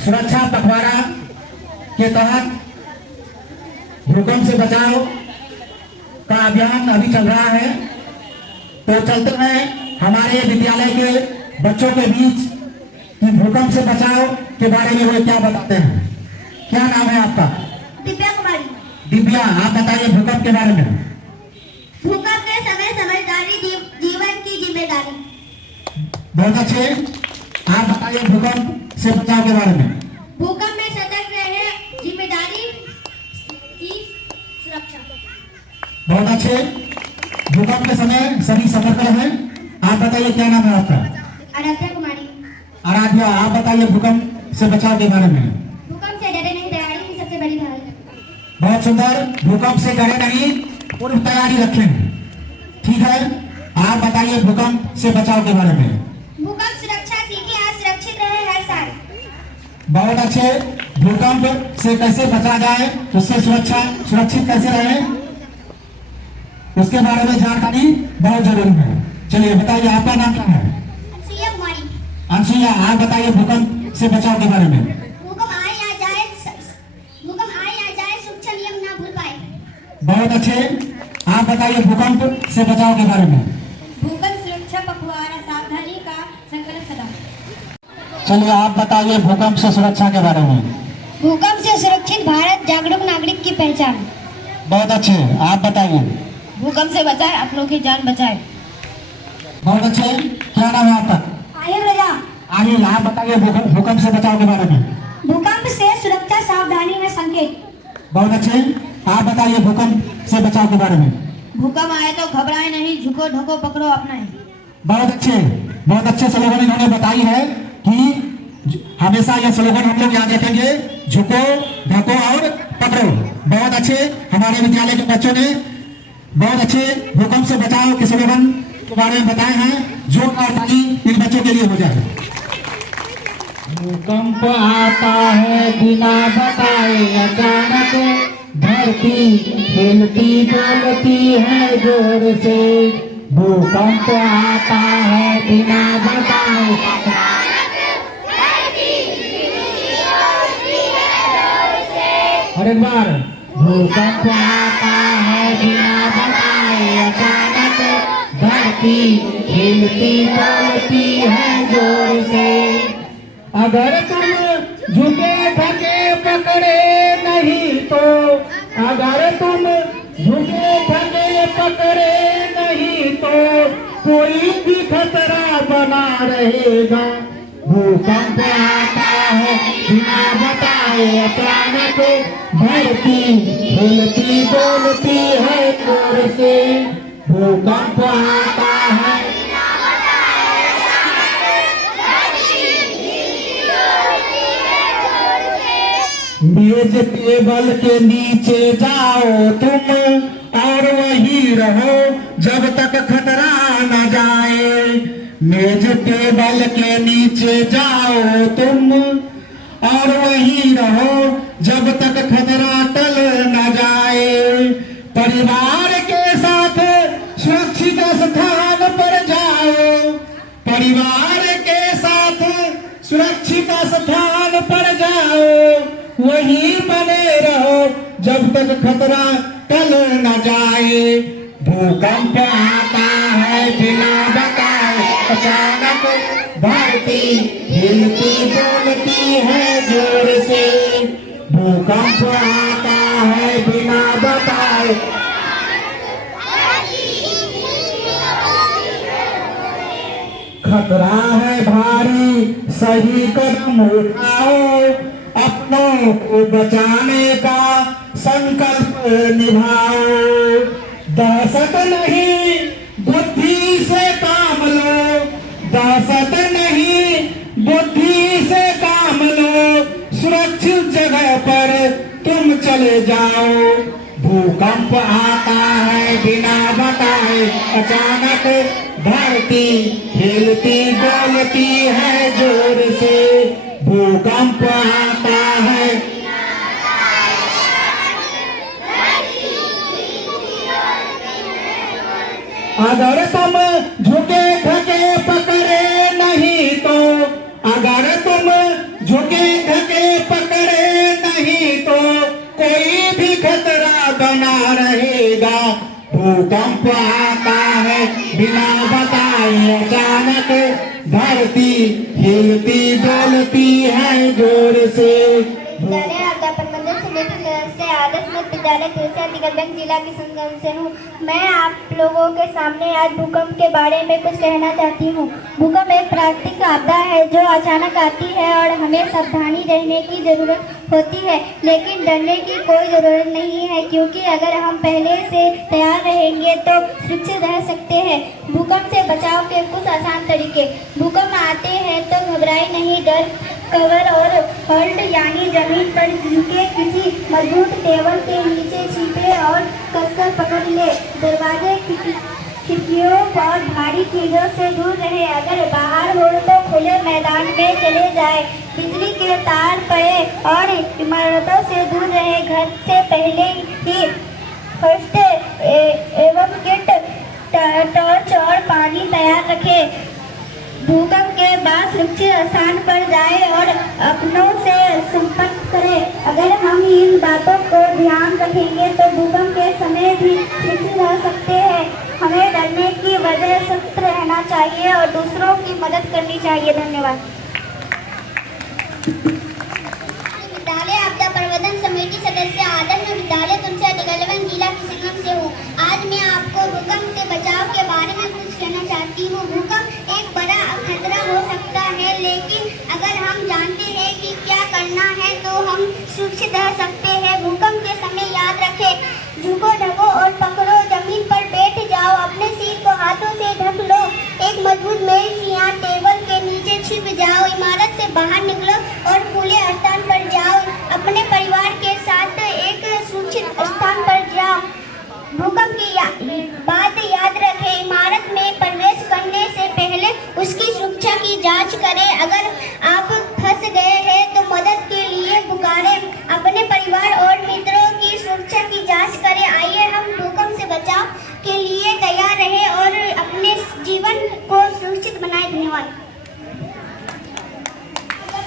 सुरक्षा पखवाड़ा के तहत भूकंप से बचाव का अभियान अभी चल रहा है। तो चलते हैं हमारे विद्यालय के बच्चों के बीच कि भूकंप से बचाव के बारे में वो क्या बताते हैं। क्या नाम है आपका? दिव्या कुमारी। दिव्या, आप बताइए भूकंप के बारे में। भूकंप के समय समझदारी जीवन की जिम्मेदारी। बहुत अच्छे। आप बताइए भूकंप से बचाव के बारे में। भूकंप में सतर्क रहे, जिम्मेदारी की सुरक्षा। बहुत अच्छे। भूकंप के समय सभी सतर्क रहें। आप बताइए क्या नाम है आपका? आराध्या कुमारी। आराध्या, आप बताइए भूकंप से बचाव के बारे में। भूकंप से डरे नहीं, तैयारी की सबसे बड़ी भागी। बहुत सुंदर। भूकंप से डरे नहीं, पूरी तैयारी रखें। ठीक है, आप बताइए भूकंप से बचाव के बारे में। भूकंप सुरक्षा सीखिए, आज सुरक्षित रहे हर साल। बहुत अच्छे। भूकंप से कैसे बचा जाए, उससे सुरक्षित कैसे रहे, उसके बारे में जानकारी बहुत जरूरी है। चलिए बताइए आपका नाम क्या है? अनसुईया कुमारी। अनसुईया, आप बताइए भूकंप से बचाव के बारे में। भूकंप आए या जाए सुरक्षा नियम ना भूल पाए। बहुत अच्छे। आप बताइए भूकंप से बचाव के बारे में। भूकंप सुरक्षा पखवाड़ा, सावधानी का संकल्प सदा। चलिए आप बताइए भूकंप से सुरक्षा के बारे में। भूकंप से सुरक्षित भारत, जागरूक नागरिक की पहचान। बहुत अच्छे। आप बताइए। भूकंप से बचाए, अपनों की जान बचाए। बहुत अच्छे। क्या नाम है आपका? आहिल रजा। आहिल, आप बताइए भूकंप से बचाव के बारे में। भूकंप से सुरक्षा, सावधानी में संकेत। बहुत अच्छे। आप बताइए भूकंप से बचाव के बारे में। भूकंप आए तो घबराए नहीं, झुको ढको पकड़ो अपना। बहुत अच्छे। बहुत अच्छे स्लोगन इन्होंने बताई है कि हमेशा यह स्लोगन हम लोग याद रखेंगे, झुको ढको और पकड़ो। बहुत अच्छे हमारे विद्यालय के बच्चों ने बहुत अच्छे भूकंप से बचाव के स्लोगन के बारे में बताए हैं, जो और ताली इन बच्चों के लिए हो जाए। भूकंप आता है बिना बताए अचानक, धरती हिलती डोलती है जोर से। भूकंप आता है बिना बताए और एक बार भूकंप आता है बिना बताए अचानक, धरती हिलती डोलती है जोर से। अगर तुम झुके थके पकड़े नहीं तो, अगर तुम झुके थके पकड़े नहीं तो, कोई भी खतरा बना रहेगा। भूकंप आता है बिना बताए अचानक, धरती हिलती डोलती है जोर से। भूकंप आता है मेज टेबल के नीचे जाओ तुम और वही रहो जब तक खतरा न जाए। मेज टेबल के नीचे जाओ तुम और वही रहो जब तक खतरा टल न जाए। परिवार के साथ सुरक्षित स्थान पर जाओ, परिवार के साथ सुरक्षित स्थान पर जाओ, वहीं बने रहो जब तक खतरा टल न जाए। भूकंप आता है बिना बताए अचानक, धरती हिलती डोलती है जोर से। भूकंप आता है बिना बताए खतरा है भारी, सही कदम उठाओ, अपनों को बचाने का संकल्प निभाओ। दहशत नहीं बुद्धि से काम लो, दहशत नहीं बुद्धि से काम लो, सुरक्षित जगह पर तुम चले जाओ। भूकंप आता है बिना बताए अचानक, धरती हिलती डोलती है जोर से। भूकंप आता है अगर तुम झुके थके पकड़े नहीं तो, अगर तुम झुके थके पकड़े नहीं तो, कोई भी खतरा बना रहेगा। भूकंप आता है बिना बताए अचानक, धरती हिलती डोलती है जोर से। विद्यालय आपदा प्रबंधन समिति सदस्य आदर्श मध्य विद्यालय तिरसा दिगंज जिला की संगम से हूँ। मैं आप लोगों के सामने आज भूकंप के बारे में कुछ कहना चाहती हूँ। भूकंप एक प्राकृतिक आपदा है जो अचानक आती है और हमें सावधानी रहने की जरूरत होती है, लेकिन डरने की कोई जरूरत नहीं है, क्योंकि अगर हम पहले से तैयार रहेंगे तो सुरक्षित रह सकते हैं। भूकंप से बचाव के कुछ आसान तरीके। भूकंप आते हैं तो घबराए नहीं, डर कवर और होल्ड यानी जमीन पर झुके किसी मजबूत टेबल के नीचे छिपे और कसकर पकड़ ले। दरवाजे खिड़कियों और भारी चीजों से दूर रहे। अगर बाहर हो तो खुले मैदान में चले जाए। बिजली के तार पड़े और इमारतों से दूर रहे। घर से पहले ही फर्स्ट एवं किट, टॉर्च और पानी तैयार रखें। भूकंप के बाद सुरक्षित स्थान पर जाए और अपनों से संपर्क करें। अगर हम इन बातों को ध्यान रखेंगे तो भूकंप के समय भी सुरक्षित रह सकते हैं। हमें डरने की वजह सख्त रहना चाहिए और दूसरों की मदद करनी चाहिए। धन्यवाद। विद्यालय आपदा प्रबंधन समिति सदस्य आदर्श विद्यालय तुलसी दिगंज जिला किशनगंज से हूँ। आज मैं आपको भूकंप से बचाव के बारे में कुछ कहना चाहती हूँ। भूकंप एक बड़ा खतरा हो सकता है, लेकिन अगर हम जानते हैं कि क्या करना है तो हम सुरक्षित रह सकते हैं। भूकंप के समय याद रखें, झुको ढको और पकड़ो, जमीन पर बैठ जाओ, अपने सिर को हाथों से ढक लो, एक मजबूत मेज या टेबल के नीचे छिप जाओ, इमारत से बाहर निकलो और खुले स्थान पर जाओ। अपने परिवार के साथ एक भूकंप की बात याद रखें। इमारत में प्रवेश करने से पहले उसकी सुरक्षा की जांच करें। अगर आप फंस गए हैं तो मदद के लिए पुकारें। अपने परिवार और मित्रों की सुरक्षा की जांच करें। आइए हम भूकंप से बचाव के लिए तैयार रहें और अपने जीवन को सुरक्षित बनाएं। धन्यवाद।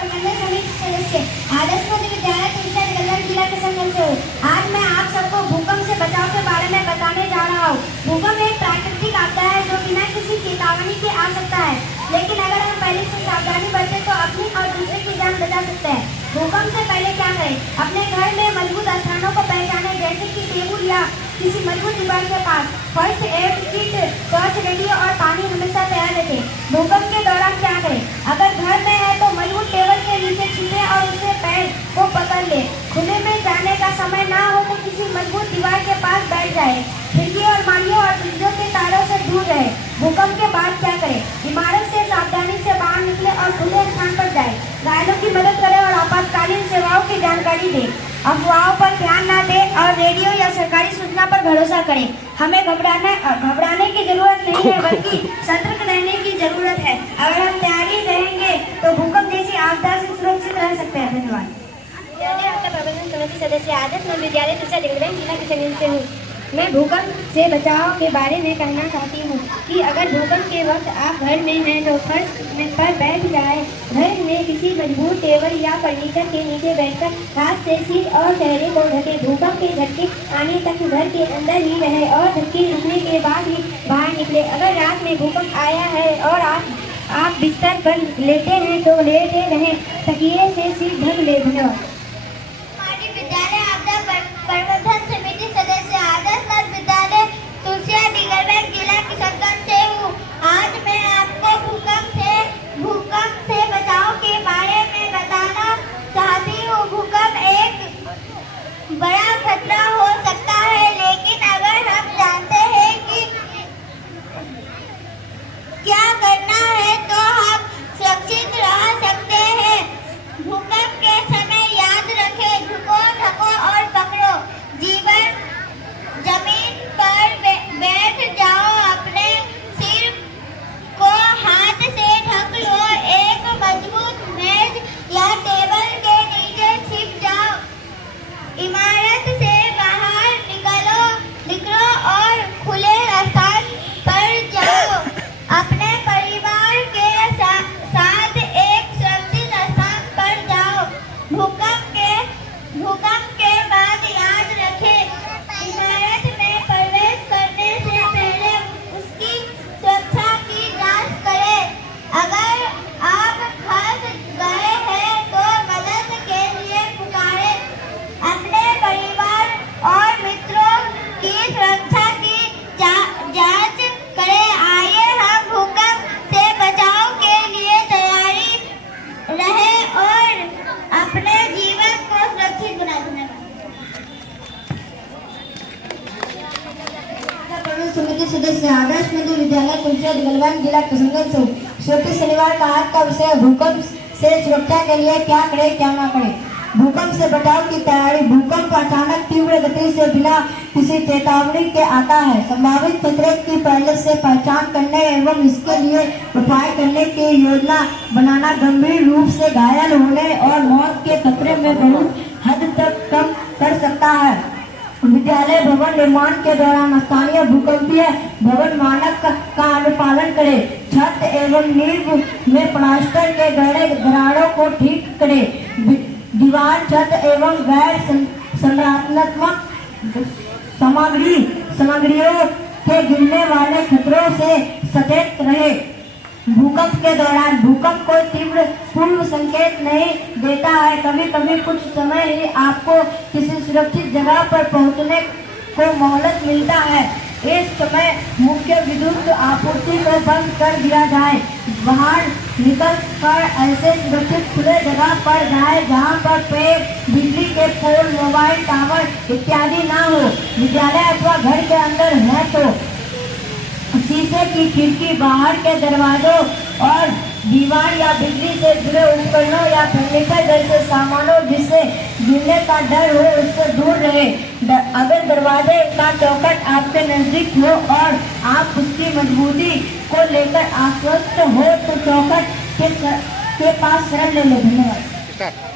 सदस्य आदर्श मध्य विद्यालय तुलसिया निगलगंज जिला किशनगंज से हूँ। आज मैं आप सबको भूकंप से बचाव के बारे में बताने जा रहा हूँ। भूकंप एक प्राकृतिक आपदा है जो बिना किसी चेतावनी के आ सकता है, लेकिन अगर हम पहले से सावधानी बरतें तो अपनी और दूसरे की जान बचा सकते हैं। भूकंप से पहले क्या करें? अपने घर में मजबूत स्थानों को पहचानें, जैसे कि टेबल या किसी मजबूत दीवार के पास। First aid kit, torch, radio और पानी हमेशा तैयार रखें। भूकंप के दौरान क्या करें? अगर घर में है तो मजबूत टेबल के नीचे छिपे और उससे पैर को पकड़ ले। खुले में जाने का समय ना हो तो किसी मजबूत दीवार के पास बैठ जाए। खिड़की और मालियों और बिजलियों के तारों से दूर रहे। भूकंप के बाद क्या करें? इमारत से सावधानी से बाहर निकले और खुले स्थान पर जाए। घायलों की मदद करें और आपातकालीन सेवाओं की जानकारी दें। अफवाहों पर ध्यान न दें और रेडियो या सरकारी सूचना पर भरोसा करें। हमें घबराने की जरूरत नहीं है, बल्कि सतर्क रहने की जरूरत है। अगर हम तैयारी रहेंगे तो भूकंप जैसी आपदा से सुरक्षित रह सकते हैं। धन्यवाद। प्रबंधन समिति सदस्य आदर्श मध्य विद्यालय तुलसिया निगलगंज जिला किशनगंज से हूँ। मैं भूकंप से बचाव के बारे में कहना चाहती हूँ कि अगर भूकंप के वक्त आप घर में हैं तो फर्श पर बैठ जाए। घर में किसी मजबूत टेबल या फर्नीचर के नीचे बैठकर हाथ से सिर और चेहरे को ढके। भूकंप के झटके आने तक घर के अंदर ही रहे और झटके रुकने के बाद ही बाहर निकले। अगर रात में भूकंप आया है और आप बिस्तर पर लेटे हैं तो लेटे रहें, तकिए से सिर ढक ले। धन्यवाद। विद्यालय आपदा प्रबंधन समिति सदस्य आदर्श मध्य विद्यालय तुलसिया निगलगंज जिला किशनगंज से हूँ। आज मैं आपको भूकंप से बचाव के बारे में बताना चाहती हूँ। भूकंप एक बड़ा खतरा हो सकता है, लेकिन अगर हम जानते हैं कि क्या करना है तो हम सुरक्षित रह सकते हैं। भूकंप के समय याद रखें, झुको, ढको और पकड़ो। जमीन पर बैठ जाओ, अपने सिर को हाथ से ढक लो। एक मजबूत मेज या टेबल के नीचे छिप जाओ। इमारत से बाहर निकलो और खुले स्थान पर जाओ। अपने परिवार के साथ एक सुरक्षित स्थान पर जाओ। भूकंप के बाद याद रखें, इमारत में प्रवेश करने से पहले उसकी सुरक्षा की जांच करें। अगर आप फंस गए हैं तो मदद के लिए पुकारें। अपने परिवार और मित्रों की सुरक्षा की जांच करें। आइए हम भूकंप से बचाव के लिए तैयारी रहें और अपने जीवन को सुरक्षित बनाएं। समिति सदस्य आदर्श मध्य विद्यालय तुलसिया निगलगंज जिला किशनगंज से। छोटे शनिवार का आज का विषय भूकंप से सुरक्षा के लिए क्या करें क्या ना करें। भूकंप से बचाव की तैयारी। भूकंप अचानक तीव्र गति से बिना किसी चेतावनी के आता है। संभावित खतरे की पहले से पहचान करने एवं इसके लिए उपाय करने की योजना बनाना गंभीर रूप से घायल होने और मौत के खतरे में बहुत हद तक कम कर सकता है। विद्यालय भवन निर्माण के दौरान स्थानीय भूकंपीय भवन मानक का अनुपालन करें। छत एवं नींव में प्लास्टर के गहरे दरारों को ठीक करें। दीवार, छत एवं गैर संरचनात्मक सामग्रियों के गिरने वाले खतरों से सचेत रहे। भूकंप के दौरान भूकंप कोई तीव्र पूर्व संकेत नहीं देता है। कभी कभी कुछ समय ही आपको किसी सुरक्षित जगह पर पहुंचने को मोहलत मिलता है। इस समय मुख्य विद्युत आपूर्ति को बंद कर दिया जाए। बाहर निकल कर ऐसे सुरक्षित खुले जगह पर जाए जहां पर पेड़, बिजली के पोल, मोबाइल टावर इत्यादि ना हो। विद्यालय अथवा घर के अंदर है तो शीशे की खिड़की, बाहर के दरवाजों और दीवार या बिजली से जुड़े उपकरणों या फर्नीचर जैसे सामानों जिससे गिरने का डर हो उससे दूर रहे। अगर दरवाजे का चौखट आपके नजदीक हो और आप उसकी मजबूती को लेकर आश्वस्त हो तो चौखट के पास शरण ले लो। धन्यवाद।